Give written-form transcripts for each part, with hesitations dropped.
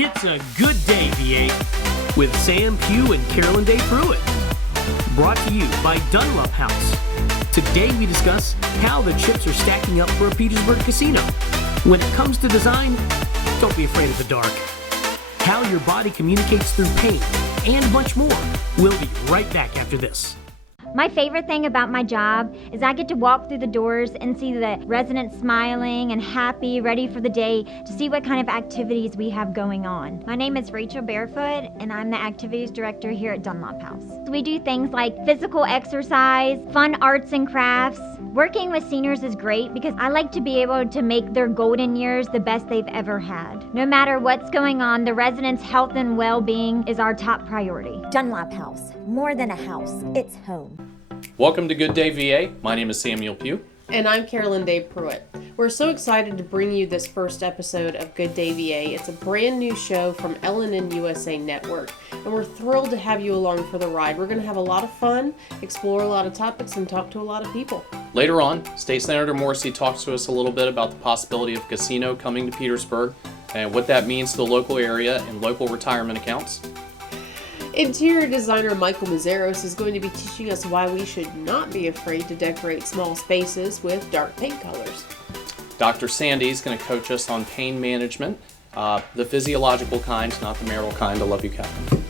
It's a good day, VA, with Sam Pugh and Carolyn Day Pruitt. Brought to you by Dunlop House. Today we discuss how the chips are stacking up for a Petersburg casino. When it comes to design, don't be afraid of the dark. How your body communicates through pain, and much more. We'll be right back after this. My favorite thing about my job is I get to walk through the doors and see the residents smiling and happy, ready for the day to see what kind of activities we have going on. My name is Rachel Barefoot, and I'm the activities director here at Dunlop House. We do things like physical exercise, fun arts and crafts. Working with seniors is great because I like to be able to make their golden years the best they've ever had. No matter what's going on, the residents' health and well-being is our top priority. Dunlop House, more than a house, it's home. Welcome to Good Day VA. My name is Samuel Pugh. And I'm Carolyn Day Pruitt. We're so excited to bring you this first episode of Good Day VA. It's a brand new show from LNN USA Network, and we're thrilled to have you along for the ride. We're going to have a lot of fun, explore a lot of topics, and talk to a lot of people. Later on, State Senator Morrissey talks to us a little bit about the possibility of a casino coming to Petersburg and what that means to the local area and local retirement accounts. Interior designer Michael Mazeros is going to be teaching us why we should not be afraid to decorate small spaces with dark paint colors. Dr. Sandy is going to coach us on pain management, the physiological kind, not the marital kind. I love you, Catherine.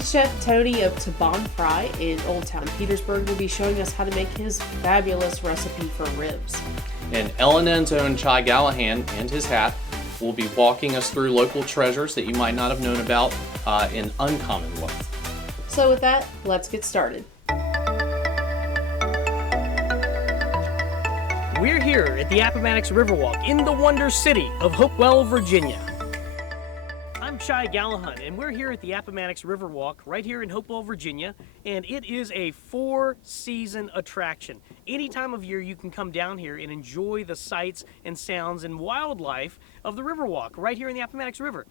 Chef Tony of Taban Fry in Old Town Petersburg will be showing us how to make his fabulous recipe for ribs. And LNN's own Chai Gallahan and his hat will be walking us through local treasures that you might not have known about in uncommon wealth. So with that, let's get started. We're here at the Appomattox Riverwalk in the Wonder City of Hopewell, Virginia. I'm Chai Gallahan, and we're here at the Appomattox Riverwalk right here in Hopewell, Virginia, and it is a four-season attraction. Any time of year you can come down here and enjoy the sights and sounds and wildlife of the Riverwalk right here in the Appomattox River.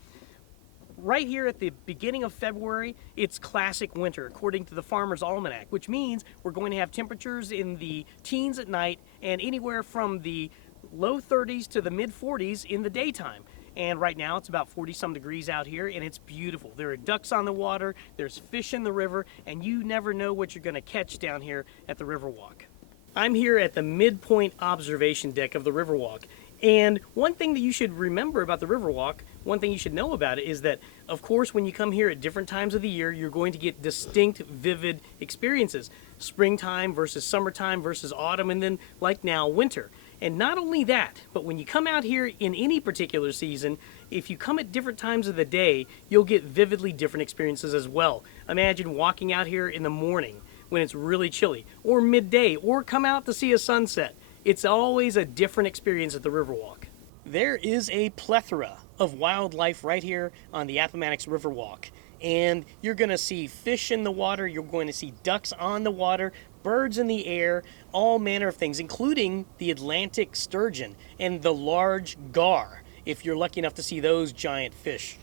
Right here at the beginning of February, it's classic winter, according to the Farmer's Almanac, which means we're going to have temperatures in the teens at night and anywhere from the low 30s to the mid 40s in the daytime. And right now it's about 40-some degrees out here, and it's beautiful. There are ducks on the water, there's fish in the river, and you never know what you're going to catch down here at the Riverwalk. I'm here at the midpoint observation deck of the Riverwalk. And one thing that you should remember about the Riverwalk, one thing you should know about it is that, of course, when you come here at different times of the year, you're going to get distinct, vivid experiences. Springtime versus summertime versus autumn, and then, like now, winter. And not only that, but when you come out here in any particular season, if you come at different times of the day, you'll get vividly different experiences as well. Imagine walking out here in the morning when it's really chilly, or midday, or come out to see a sunset. It's always a different experience at the Riverwalk. There is a plethora of wildlife right here on the Appomattox Riverwalk. And you're going to see fish in the water, you're going to see ducks on the water, birds in the air, all manner of things, including the Atlantic sturgeon and the large gar, if you're lucky enough to see those giant fish.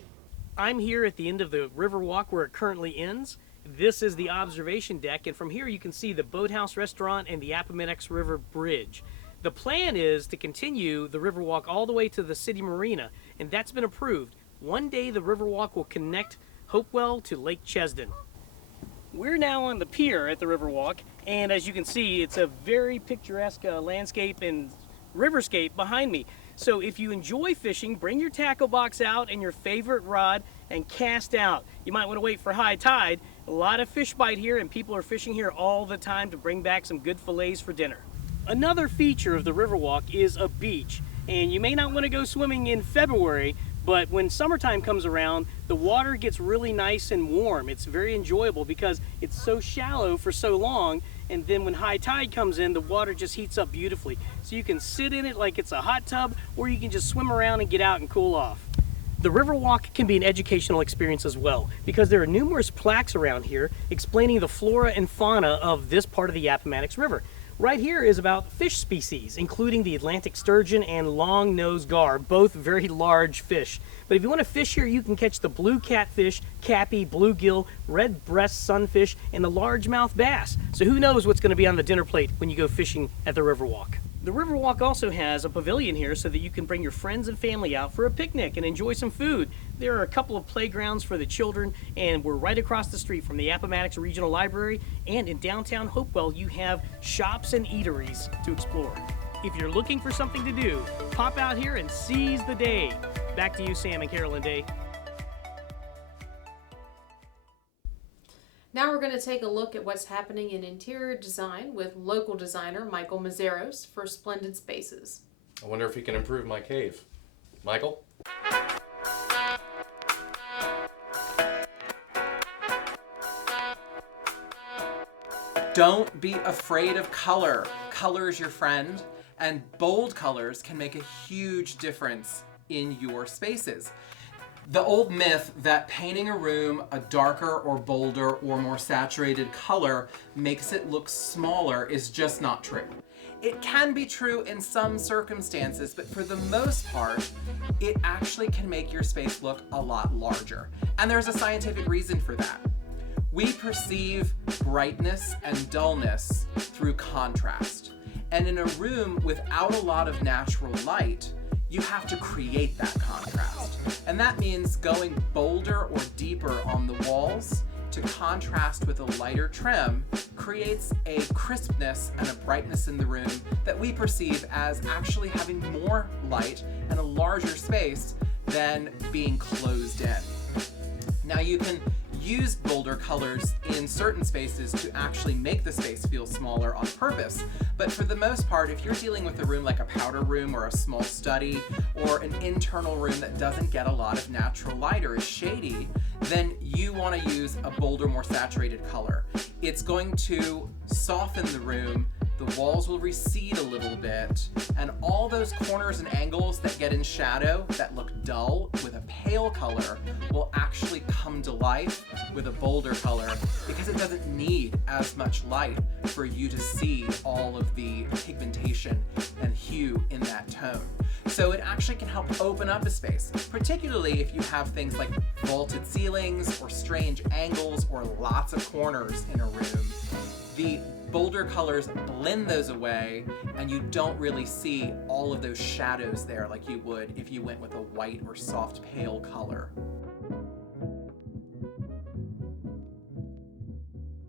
I'm here at the end of the Riverwalk where it currently ends. This is the observation deck, and from here you can see the Boathouse Restaurant and the Appomattox River Bridge. The plan is to continue the Riverwalk all the way to the City Marina, and that's been approved. One day the Riverwalk will connect Hopewell to Lake Chesdin. We're now on the pier at the Riverwalk, and as you can see, it's a very picturesque landscape and riverscape behind me. So if you enjoy fishing, bring your tackle box out and your favorite rod and cast out. You might want to wait for high tide. A lot of fish bite here, and people are fishing here all the time to bring back some good fillets for dinner. Another feature of the Riverwalk is a beach, and you may not want to go swimming in February, but when summertime comes around, the water gets really nice and warm. It's very enjoyable because it's so shallow for so long, and then when high tide comes in, the water just heats up beautifully. So you can sit in it like it's a hot tub, or you can just swim around and get out and cool off. The Riverwalk can be an educational experience as well, because there are numerous plaques around here explaining the flora and fauna of this part of the Appomattox River. Right here is about fish species, including the Atlantic sturgeon and long-nosed gar, both very large fish. But if you want to fish here, you can catch the blue catfish, cappy, bluegill, red breast sunfish, and the largemouth bass. So who knows what's going to be on the dinner plate when you go fishing at the Riverwalk. The Riverwalk also has a pavilion here so that you can bring your friends and family out for a picnic and enjoy some food. There are a couple of playgrounds for the children, and we're right across the street from the Appomattox Regional Library, and in downtown Hopewell you have shops and eateries to explore. If you're looking for something to do, pop out here and seize the day. Back to you, Sam and Carolyn Day. Now we're going to take a look at what's happening in interior design with local designer Michael Mazzaros for Splendid Spaces. I wonder if he can improve my cave. Michael? Don't be afraid of color. Color is your friend, and bold colors can make a huge difference in your spaces. The old myth that painting a room a darker or bolder or more saturated color makes it look smaller is just not true. It can be true in some circumstances, but for the most part, it actually can make your space look a lot larger. And there's a scientific reason for that. We perceive brightness and dullness through contrast. And in a room without a lot of natural light, you have to create that contrast. And that means going bolder or deeper on the walls to contrast with a lighter trim creates a crispness and a brightness in the room that we perceive as actually having more light and a larger space than being closed in. Now you can use bolder colors in certain spaces to actually make the space feel smaller on purpose. But for the most part, if you're dealing with a room like a powder room or a small study or an internal room that doesn't get a lot of natural light or is shady, then you want to use a bolder, more saturated color. It's going to soften the room, the walls will recede a little bit, and all those corners and angles that get in shadow that look dull with a pale color will actually come to life with a bolder color because it doesn't need as much light for you to see all of the pigmentation and hue in that tone. So it actually can help open up a space, particularly if you have things like vaulted ceilings or strange angles or lots of corners in a room. The bolder colors blend those away and you don't really see all of those shadows there like you would if you went with a white or soft pale color.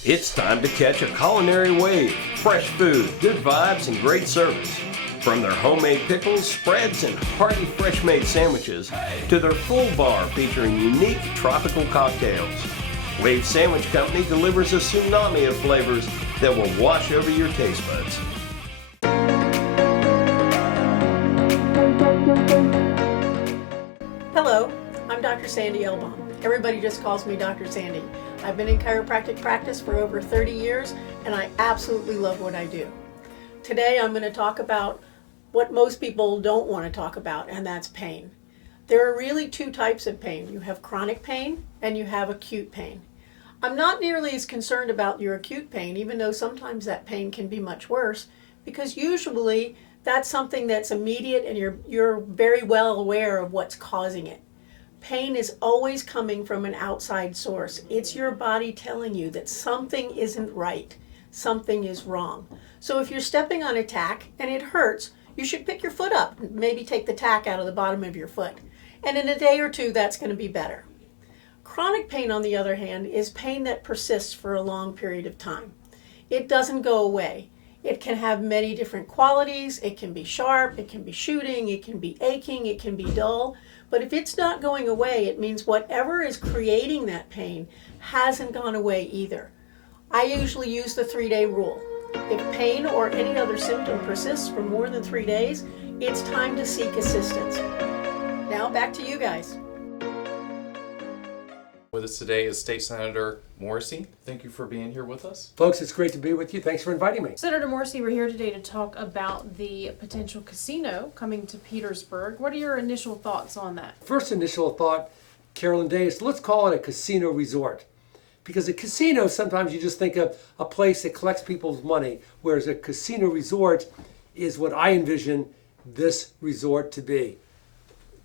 It's time to catch a culinary wave. Fresh food, good vibes, and great service. From their homemade pickles, spreads, and hearty fresh-made sandwiches to their full bar featuring unique tropical cocktails. Wave Sandwich Company delivers a tsunami of flavors that will wash over your taste buds. Hello, I'm Dr. Sandy Elbaum. Everybody just calls me Dr. Sandy. I've been in chiropractic practice for over 30 years and I absolutely love what I do. Today I'm going to talk about what most people don't want to talk about, and that's pain. There are really two types of pain. You have chronic pain and you have acute pain. I'm not nearly as concerned about your acute pain, even though sometimes that pain can be much worse, because usually that's something that's immediate and you're very well aware of what's causing it. Pain is always coming from an outside source. It's your body telling you that something isn't right, something is wrong. So if you're stepping on a tack and it hurts, you should pick your foot up, maybe take the tack out of the bottom of your foot. And in a day or two, that's going to be better. Chronic pain, on the other hand, is pain that persists for a long period of time. It doesn't go away. It can have many different qualities. It can be sharp, it can be shooting, it can be aching, it can be dull. But if it's not going away, it means whatever is creating that pain hasn't gone away either. I usually use the 3-day rule. If pain or any other symptom persists for more than 3 days, it's time to seek assistance. Now back to you guys. With us today is State Senator Morrissey. Thank you for being here with us. Folks, it's great to be with you. Thanks for inviting me. Senator Morrissey, we're here today to talk about the potential casino coming to Petersburg. What are your initial thoughts on that? First initial thought, Carolyn Day, is let's call it a casino resort. Because a casino, sometimes you just think of a place that collects people's money, whereas a casino resort is what I envision this resort to be.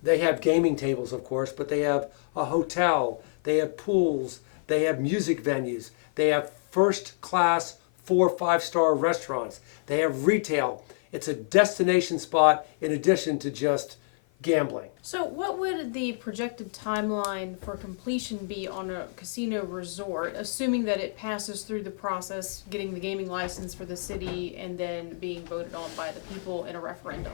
They have gaming tables, of course, but they have a hotel, they have pools, they have music venues, they have first-class 4- or 5-star restaurants, they have retail. It's a destination spot in addition to just gambling. So, what would the projected timeline for completion be on a casino resort, assuming that it passes through the process, getting the gaming license for the city, and then being voted on by the people in a referendum?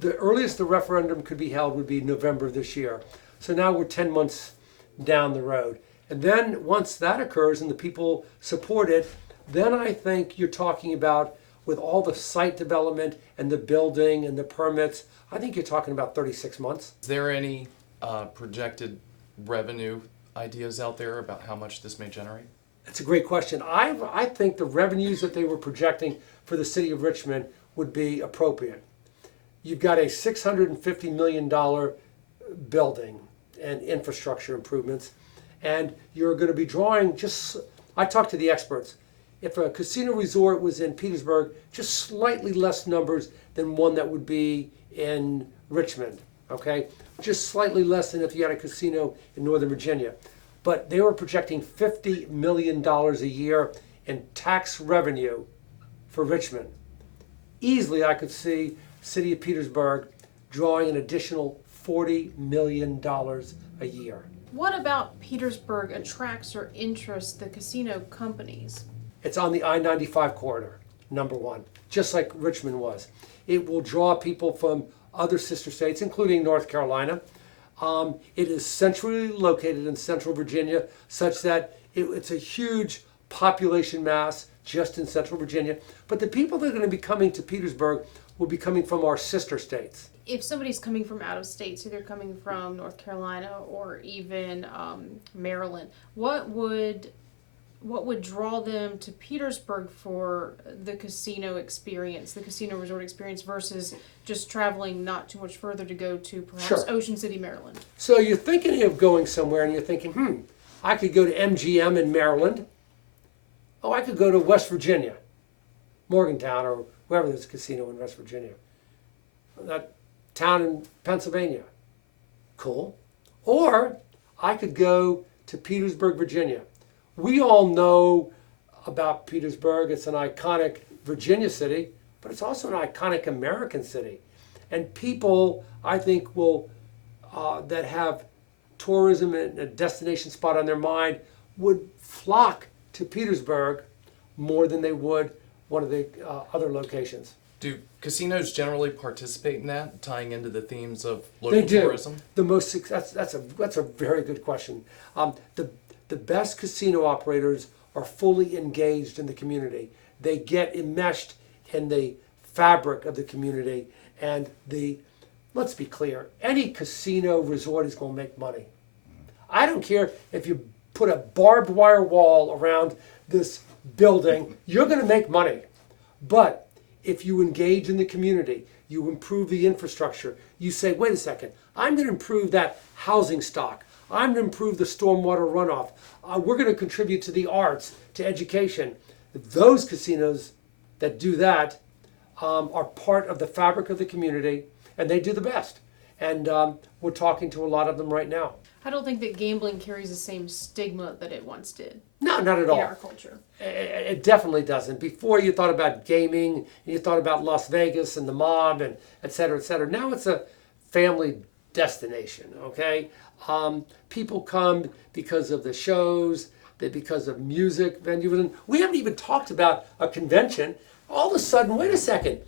The earliest the referendum could be held would be November of this year. So now we're 10 months down the road. And then once that occurs and the people support it, then I think you're talking about, with all the site development and the building and the permits, I think you're talking about 36 months. Is there any projected revenue ideas out there about how much this may generate? That's a great question. I think the revenues that they were projecting for the city of Richmond would be appropriate. You've got a $650 million building and infrastructure improvements, and you're going to be drawing I talked to the experts. If a casino resort was in Petersburg, just slightly less numbers than one that would be in Richmond, okay? Just slightly less than if you had a casino in Northern Virginia. But they were projecting $50 million a year in tax revenue for Richmond. Easily, I could see City of Petersburg drawing an additional $40 million a year. What about Petersburg attracts or interests the casino companies? It's on the I-95 corridor, number one, just like Richmond was. It will draw people from other sister states, including North Carolina. It is centrally located in central Virginia, such that it's a huge population mass just in central Virginia. But the people that are going to be coming to Petersburg will be coming from our sister states. If somebody's coming from out of state, so they're coming from North Carolina or even Maryland, what would draw them to Petersburg for the casino experience, the casino resort experience, versus just traveling not too much further to go to perhaps Ocean City, Maryland? So you're thinking of going somewhere and you're thinking, I could go to MGM in Maryland. Oh, I could go to West Virginia, Morgantown, or wherever there's a casino in West Virginia. That town in Pennsylvania. Cool. Or I could go to Petersburg, Virginia. We all know about Petersburg. It's an iconic Virginia city, but it's also an iconic American city. And people, I think, will that have tourism and a destination spot on their mind would flock to Petersburg more than they would one of the other locations. Do casinos generally participate in that, tying into the themes of local They do. tourism? That's a very good question. The best casino operators are fully engaged in the community. They get enmeshed in the fabric of the community, and let's be clear, any casino resort is going to make money. I don't care if you put a barbed wire wall around this building, you're going to make money. But if you engage in the community, you improve the infrastructure, you say, wait a second, I'm going to improve that housing stock. I'm going to improve the stormwater runoff. We're going to contribute to the arts, to education. Those casinos that do that are part of the fabric of the community, and they do the best. And we're talking to a lot of them right now. I don't think that gambling carries the same stigma that it once did. No, not at all. In our culture. It definitely doesn't. Before you thought about gaming, and you thought about Las Vegas and the mob and et cetera, et cetera. Now it's a family destination, okay? People come because of the shows, because of music venues. We haven't even talked about a convention. All of a sudden, wait a second,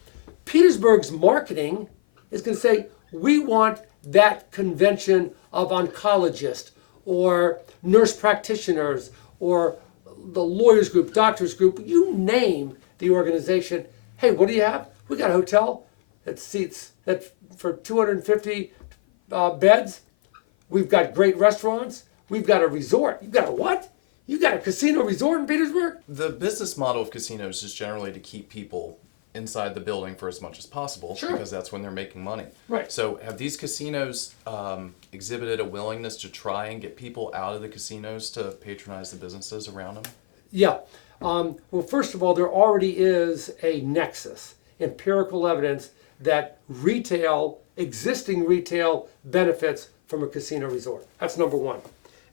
Petersburg's marketing is going to say, we want that convention of oncologists or nurse practitioners or the lawyers group, doctors group, you name the organization. Hey, what do you have? We got a hotel that seats that for 250 beds. We've got great restaurants. We've got a resort. You've got a what? You got a casino resort in Petersburg? The business model of casinos is generally to keep people inside the building for as much as possible, because that's when they're making money. Right. So have these casinos exhibited a willingness to try and get people out of the casinos to patronize the businesses around them? Yeah. Well, first of all, there already is a nexus, empirical evidence that existing retail benefits from a casino resort. That's number one.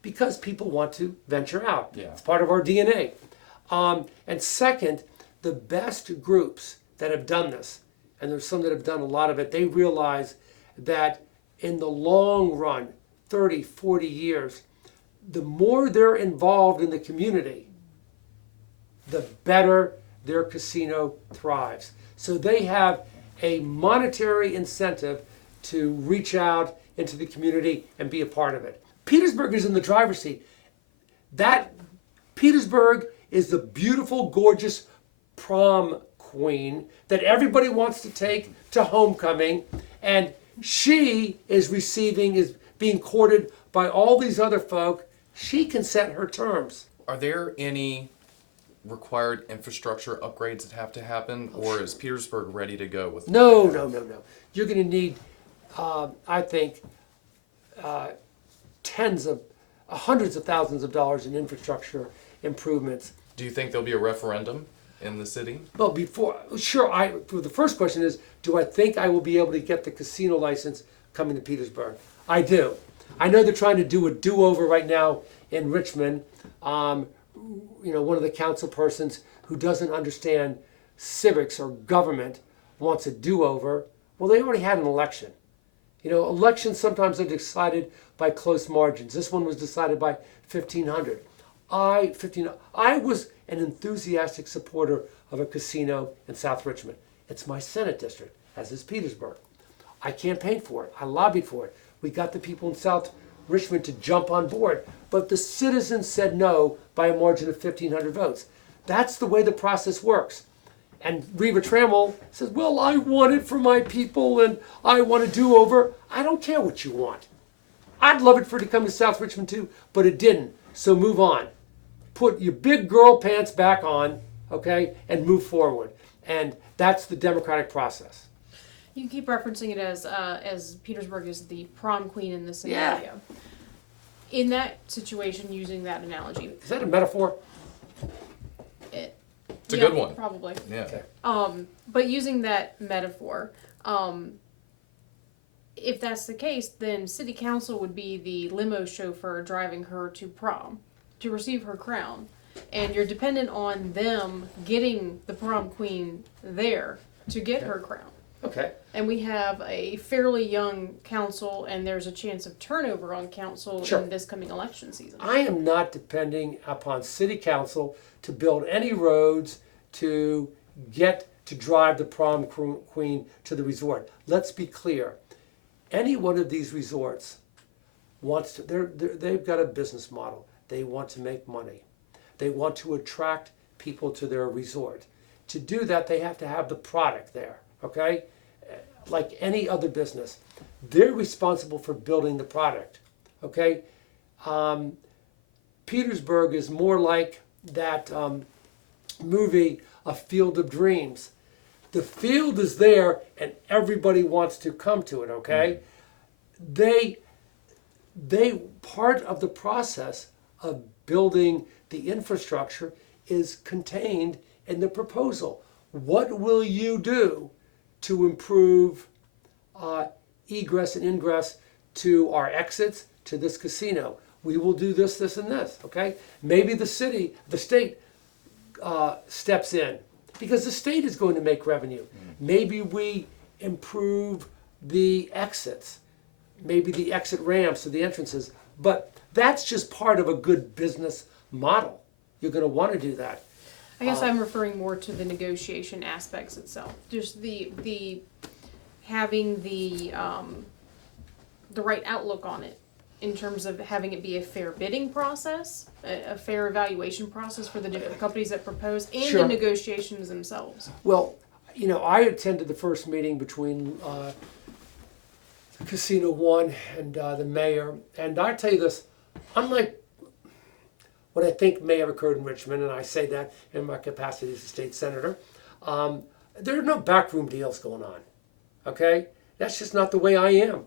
Because people want to venture out. Yeah. It's part of our DNA. And second, the best groups that have done this, and there's some that have done a lot of it, they realize that in the long run, 30, 40 years, the more they're involved in the community, the better their casino thrives. So they have a monetary incentive to reach out into the community and be a part of it. Petersburg is in the driver's seat. That Petersburg is the beautiful, gorgeous prom queen that everybody wants to take to homecoming, and she is being courted by all these other folk. She can set her terms. Are there any required infrastructure upgrades that have to happen, or is Petersburg ready to go with? No. You're going to need, I think, hundreds of thousands of dollars in infrastructure improvements. Do you think there'll be a referendum in the city? Well, the first question is, do I think I will be able to get the casino license coming to Petersburg? I do. I know they're trying to do a do-over right now in Richmond. One of the council persons who doesn't understand civics or government wants a do-over. Well, they already had an election. Elections sometimes are decided by close margins. This one was decided by 1,500. I was an enthusiastic supporter of a casino in South Richmond. It's my Senate district, as is Petersburg. I campaigned for it. I lobbied for it. We got the people in South Richmond to jump on board. But the citizens said no by a margin of 1,500 votes. That's the way the process works. And Reva Trammell says, well, I want it for my people and I want a do-over. I don't care what you want. I'd love it for it to come to South Richmond too, but it didn't. So move on. Put your big girl pants back on, okay, and move forward. And that's the democratic process. You keep referencing it as Petersburg is the prom queen in this scenario. Yeah. In that situation, using that analogy. Is that a metaphor? It's a good one. Probably. Yeah. Okay. But using that metaphor, if that's the case, then city council would be the limo chauffeur driving her to prom to receive her crown. And you're dependent on them getting the prom queen there to get her crown. Okay. And we have a fairly young council, and there's a chance of turnover on council in this coming election season. I am not depending upon city council to build any roads to get to drive the prom queen to the resort. Let's be clear. Any one of these resorts wants to, they've got a business model. They want to make money. They want to attract people to their resort. To do that, they have to have the product there, okay? Like any other business. They're responsible for building the product, okay? Petersburg is more like that movie, A Field of Dreams. The field is there and everybody wants to come to it, okay? They part of the process of building the infrastructure is contained in the proposal. What will you do to improve egress and ingress to our exits to this casino? We will do this, this, and this, okay? Maybe the state steps in because the state is going to make revenue. Maybe we improve the exits, maybe the exit ramps or the entrances, but that's just part of a good business model. You're going to want to do that. I guess I'm referring more to the negotiation aspects itself. Just the having the right outlook on it in terms of having it be a fair bidding process, a fair evaluation process for the different companies that propose, and Sure. the negotiations themselves. Well, I attended the first meeting between Casino One and the mayor, and I tell you this, unlike what I think may have occurred in Richmond, and I say that in my capacity as a state senator, there are no backroom deals going on, okay? That's just not the way I am.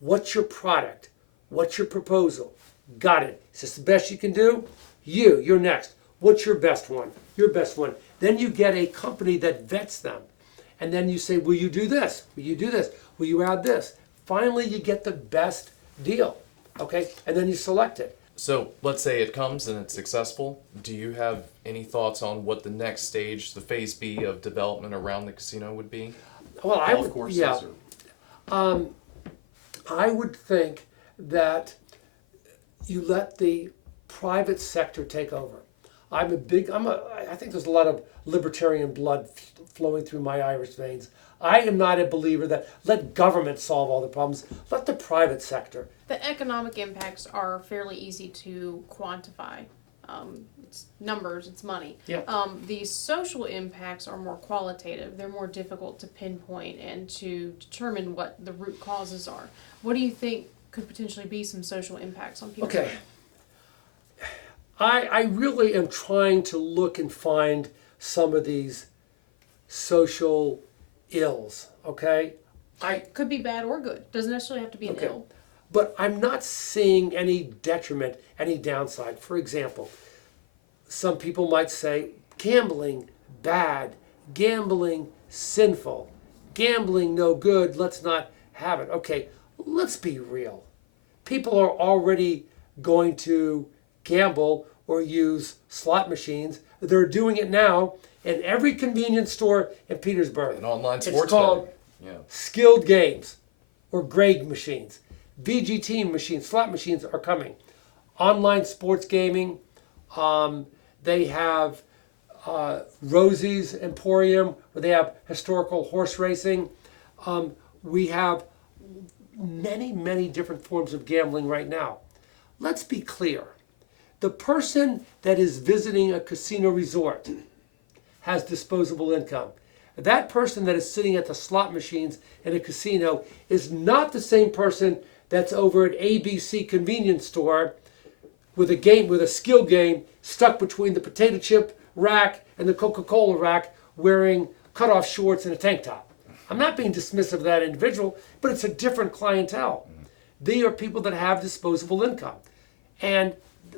What's your product? What's your proposal? Got it. Is this the best you can do? You're next. What's your best one? Your best one. Then you get a company that vets them. And then you say, will you do this? Will you do this? Will you add this? Finally, you get the best deal, okay? And then you select it. So let's say it comes and it's successful. Do you have any thoughts on what the next stage, the phase B of development around the casino would be? Well, Golf courses or- I would think that you let the private sector take over. I think there's a lot of libertarian blood flowing through my Irish veins. I am not a believer that let government solve all the problems. Let the private sector. The economic impacts are fairly easy to quantify. It's numbers, it's money. Yeah. The social impacts are more qualitative. They're more difficult to pinpoint and to determine what the root causes are. What do you think could potentially be some social impacts on people? Okay. I really am trying to look and find some of these social ills, okay? Could be bad or good. Doesn't necessarily have to be an Okay. ill. But I'm not seeing any detriment, any downside. For example, some people might say gambling bad, gambling sinful, gambling no good, let's not have it. Okay, let's be real. People are already going to gamble or use slot machines. They're doing it now in every convenience store in Petersburg. An online It's sports called betting. Yeah. Skilled Games or Greg machines. VGT machines, slot machines are coming. Online sports gaming. They have Rosie's Emporium where they have historical horse racing. We have many, many different forms of gambling right now. Let's be clear. The person that is visiting a casino resort has disposable income. That person that is sitting at the slot machines in a casino is not the same person that's over at ABC convenience store with a skill game stuck between the potato chip rack and the Coca-Cola rack wearing cutoff shorts and a tank top. I'm not being dismissive of that individual, but it's a different clientele. They are people that have disposable income. And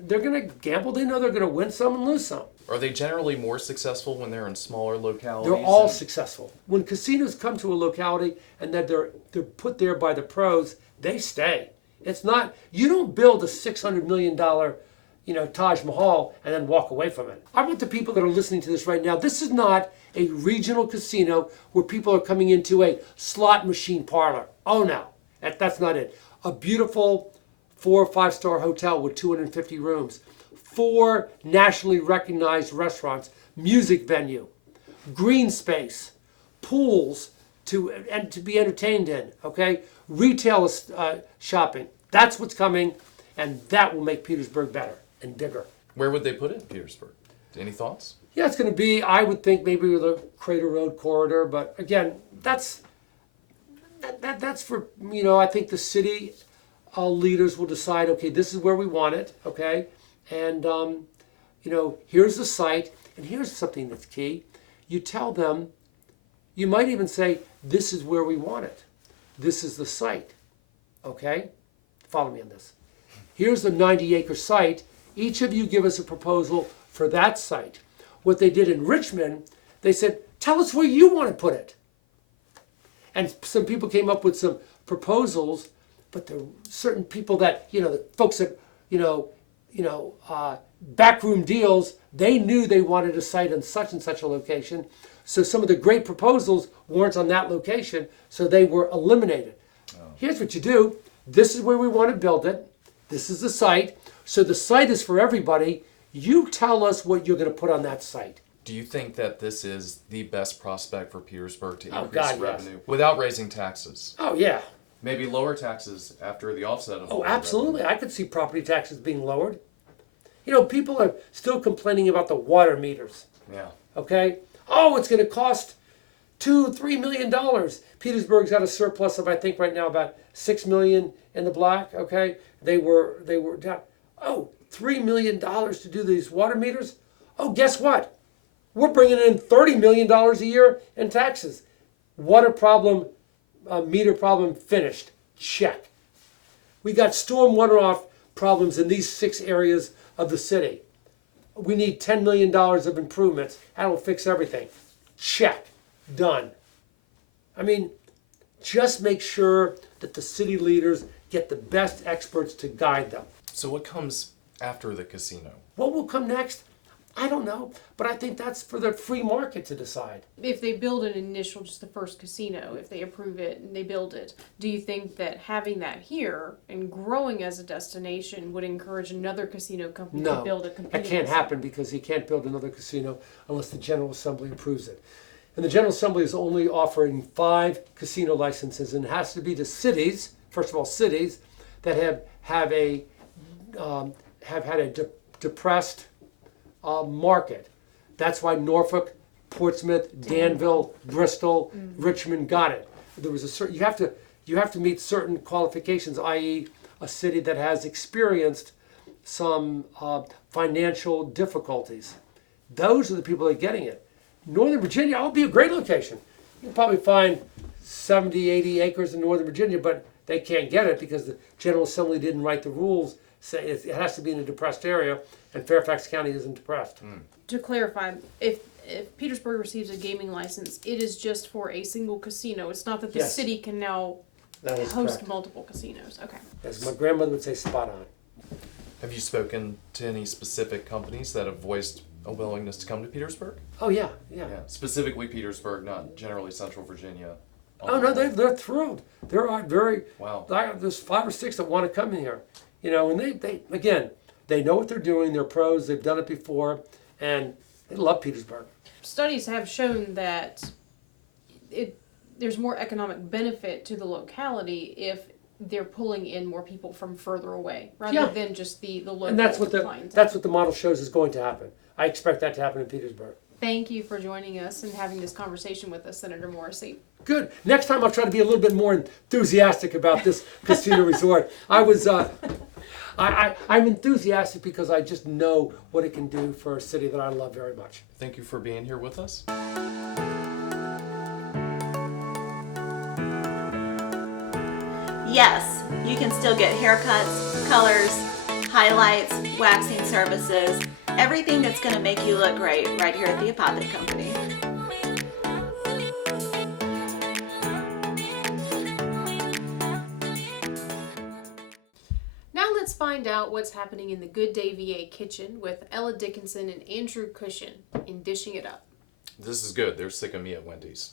they're going to gamble. They know they're going to win some and lose some. Are they generally more successful when they're in smaller localities? They're all successful. When casinos come to a locality and that they're put there by the pros, they stay. It's not, you don't build a $600 million Taj Mahal and then walk away from it. I want the people that are listening to this right now, this is not a regional casino where people are coming into a slot machine parlor. Oh no, that's not it. A beautiful 4 or 5-star hotel with 250 rooms, 4 nationally recognized restaurants, music venue, green space, pools to be entertained in, okay? Retail shopping. That's what's coming, and that will make Petersburg better and bigger. Where would they put it in Petersburg? Any thoughts? Yeah, it's going to be, I would think, maybe the Crater Road corridor, but again, that's for, I think the city leaders will decide, okay, this is where we want it, okay? And, here's the site, and here's something that's key. You tell them, you might even say, this is where we want it. This is the site, okay? Follow me on this. Here's the 90-acre site. Each of you give us a proposal for that site. What they did in Richmond, they said, tell us where you want to put it. And some people came up with some proposals, but there were certain people that, the folks that, backroom deals, they knew they wanted a site in such and such a location. So some of the great proposals weren't on that location, so they were eliminated. Oh. Here's what you do. This is where we want to build it. This is the site. So the site is for everybody. You tell us what you're going to put on that site. Do you think that this is the best prospect for Petersburg to increase God, revenue yes. without raising taxes? Oh, yeah. Maybe lower taxes after the offset of absolutely. I could see property taxes being lowered. People are still complaining about the water meters. Yeah. Okay? Oh, it's going to cost $2-3 million. Petersburg's got a surplus of, I think right now, about $6 million in the black. Okay? They were down. Oh, $3 million to do these water meters? Oh, guess what? We're bringing in $30 million a year in taxes. Water problem, meter problem finished. Check. We got storm water off problems in these 6 areas of the city. We need $10 million of improvements. That'll fix everything. Check. Done. I mean, just make sure that the city leaders get the best experts to guide them. So what comes after the casino? What will come next? I don't know, but I think that's for the free market to decide. If they build an initial, just the first casino, if they approve it and they build it, do you think that having that here and growing as a destination would encourage another casino company to No, build a that competing can't casino? happen because he can't build another casino unless the General Assembly approves it. And the General Assembly is only offering 5 casino licenses, and it has to be to cities, first of all, cities that have had a depressed market. That's why Norfolk, Portsmouth, Danville, Bristol, Richmond got it. There was a certain you have to meet certain qualifications, i.e., a city that has experienced some financial difficulties. Those are the people that are getting it. Northern Virginia would be a great location. You can probably find 70, 80 acres in Northern Virginia, but they can't get it because the General Assembly didn't write the rules. Say it has to be in a depressed area, and Fairfax County isn't depressed. To clarify, if Petersburg receives a gaming license, it is just for a single casino. It's not that the Yes. city can now That is host correct. multiple casinos. Okay. As my grandmother would say, spot on. Have you spoken to any specific companies that have voiced a willingness to come to Petersburg? Oh yeah, yeah. Yeah, specifically Petersburg, not generally Central Virginia. Oh no, they're thrilled. There are very Wow. There's 5 or 6 that want to come in here. You know, and they again, they know what they're doing. They're pros. They've done it before, and they love Petersburg. Studies have shown that there's more economic benefit to the locality if they're pulling in more people from further away rather Yeah. than just the local And that's what clientele. the model shows is going to happen. I expect that to happen in Petersburg. Thank you for joining us and having this conversation with us, Senator Morrissey. Good. Next time I'll try to be a little bit more enthusiastic about this casino resort. I'm enthusiastic because I just know what it can do for a city that I love very much. Thank you for being here with us. Yes, you can still get haircuts, colors, highlights, waxing services, everything that's going to make you look great right here at the Apothic Company. Now let's find out what's happening in the Good Day VA kitchen with Ella Dickinson and Andrew Cushion in Dishing It Up. This is good. They're sick of me at Wendy's.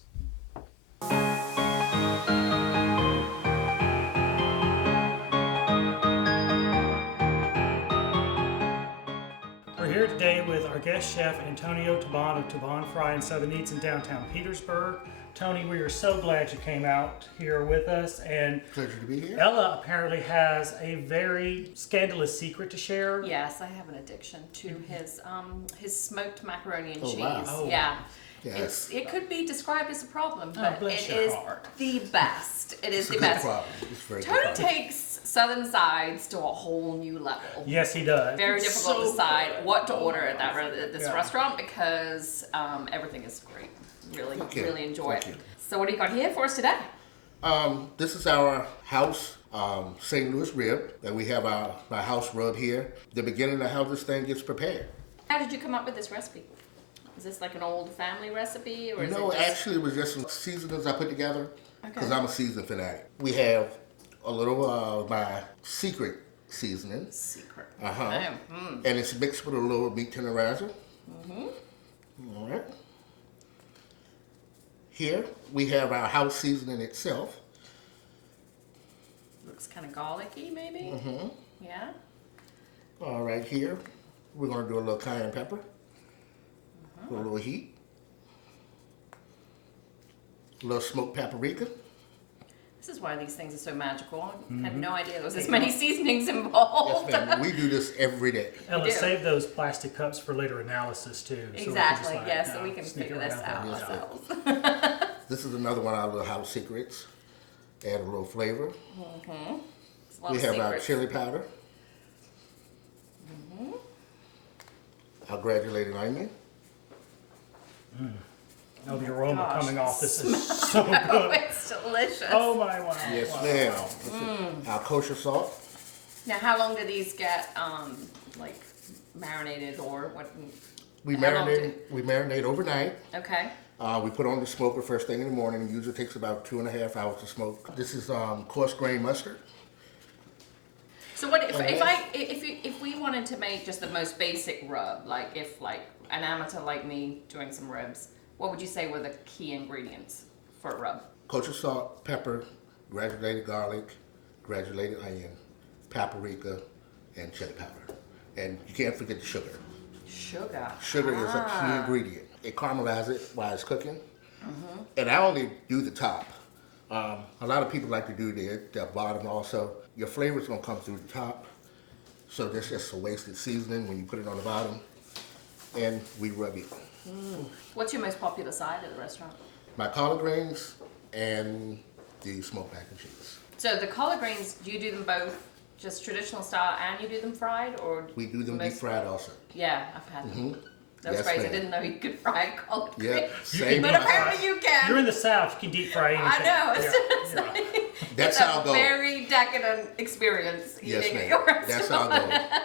We're here today with our guest chef, Antonio Taban of Taban Fry and Southern Eats in downtown Petersburg. Tony, we are so glad you came out here with us. And pleasure to be here. Ella apparently has a very scandalous secret to share. Yes, I have an addiction to his smoked macaroni and cheese. Wow. Oh. Yeah. Yes. It could be described as a problem, Oh, but bless it your is heart. the best. It is It's a the good best. problem. It's a very good Tony problem. takes Southern sides to a whole new level. Yes, he does. Very difficult to decide what to order at this Yeah. restaurant because everything is great. Really, Thank you. really enjoy Thank it. you. So what do you got here for us today? This is our house St. Louis rib that we have our house rub here. The beginning of how this thing gets prepared. How did you come up with this recipe? Is this like an old family recipe, or is No, it just... actually, it was just some seasonings I put together because Okay. I'm a season fanatic. We have a little of my secret seasoning. Secret. Uh-huh. Oh, mm. And it's mixed with a little meat tenderizer. Mm-hmm. All right. Here we have our house seasoning itself. Looks kind of garlicky, maybe. Mm-hmm. Yeah. All right, here we're going to do a little cayenne pepper, a little heat, a little smoked paprika. This is why these things are so magical. I had Mhm. no idea there was this many seasonings involved. Yes, ma'am. We do this every day. Ella, do. save those plastic cups for later analysis too. So we can Exactly. just, Yes, so we can sneak figure this around out that. ourselves. This is another one of our little house secrets. Add a little flavor. Mm-hmm. It's a lot We of have our secrets. chili powder, Mm-hmm. our granulated onion. Oh, the aroma Gosh, coming off this is smell. so good. It's delicious. Oh my wow. Yes, wow. ma'am. This is our kosher salt. Now, how long do these get like marinated or what? We how long marinate overnight. Okay. We put on the smoker first thing in the morning. It usually takes about 2.5 hours to smoke. This is coarse grain mustard. So what if we wanted to make just the most basic rub, like if like an amateur like me doing some ribs, what would you say were the key ingredients for a rub? Kosher salt, pepper, granulated garlic, granulated onion, paprika, and chili powder. And you can't forget the sugar. Sugar. Sugar is a key ingredient. It caramelizes it while it's cooking. And I only do the top. A lot of people like to do the bottom also. Your flavor's gonna come through the top. So that's just a wasted seasoning when you put it on the bottom. And we rub it. What's your most popular side at the restaurant? My collard greens and the smoked mac and cheese. So the collard greens, do you do them both just traditional style and you do them fried, or We do them deep fried also. Yeah, I've had them. That's Yes, crazy. ma'am. I didn't know you could fry collard greens. Yep, same But process. apparently you can. You're in the South. You can deep fry anything. I know. Yeah. That's it's how a it goes. very decadent experience Yes, eating at ma'am. your restaurant. That's how it goes.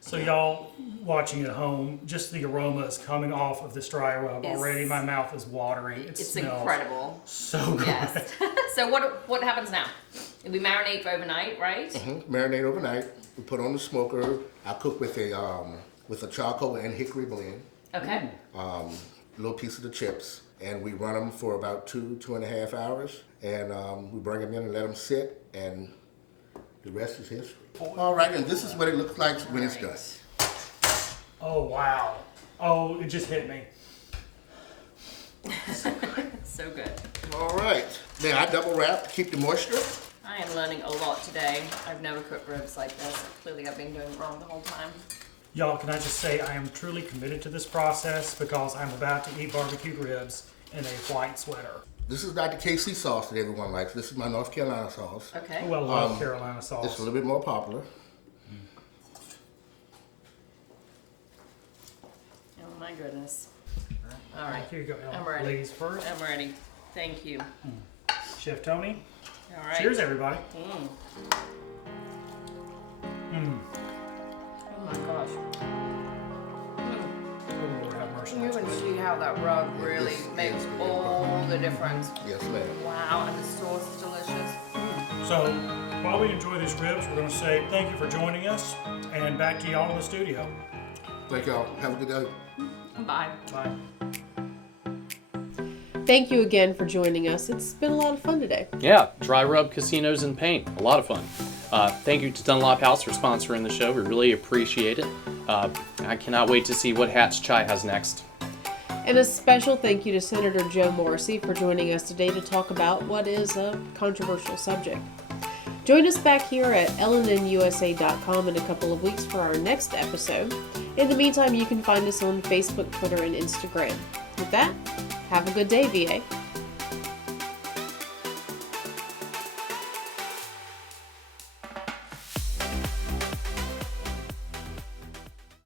So y'all watching at home, just the aroma is coming off of this dry rub It's- already. My mouth is watering. It It's smells incredible. so good. Yes. So what happens now? We marinate overnight, right? Marinate overnight. We put on the smoker. I cook with a charcoal and hickory blend. Okay. A little piece of the chips, and we run them for about 2.5 hours, and we bring them in and let them sit, and the rest is history. All right, and this is what it looks like when it's done. Oh wow. Oh, it just hit me. So good. All right. Now I double wrap to keep the moisture. I am learning a lot today. I've never cooked ribs like this. Clearly I've been doing it wrong the whole time. Y'all, can I just say I am truly committed to this process because I'm about to eat barbecued ribs in a white sweater. This is not the KC sauce that everyone likes. This is my North Carolina sauce. Okay. Oh, I love Carolina sauce. It's a little bit more popular. Oh my goodness. All right. Here you go, Ellen. I'm ready. Ladies first. I'm ready. Thank you. Chef Tony. All right. Cheers, everybody. Oh my gosh. Oh, Lord have mercy. You can see how that rub really makes all the difference. Yes, ma'am. Wow, and the sauce is delicious. So, while we enjoy these ribs, we're going to say thank you for joining us, and back to y'all in the studio. Thank y'all. Have a good day. Bye. Bye. Thank you again for joining us. It's been a lot of fun today. Yeah, dry rub casinos in paint. A lot of fun. Thank you to Dunlop House for sponsoring the show. We really appreciate it. I cannot wait to see what Hatch Chai has next. And a special thank you to Senator Joe Morrissey for joining us today to talk about what is a controversial subject. Join us back here at lnnusa.com in a couple of weeks for our next episode. In the meantime, you can find us on Facebook, Twitter, and Instagram. With that, have a good day, VA.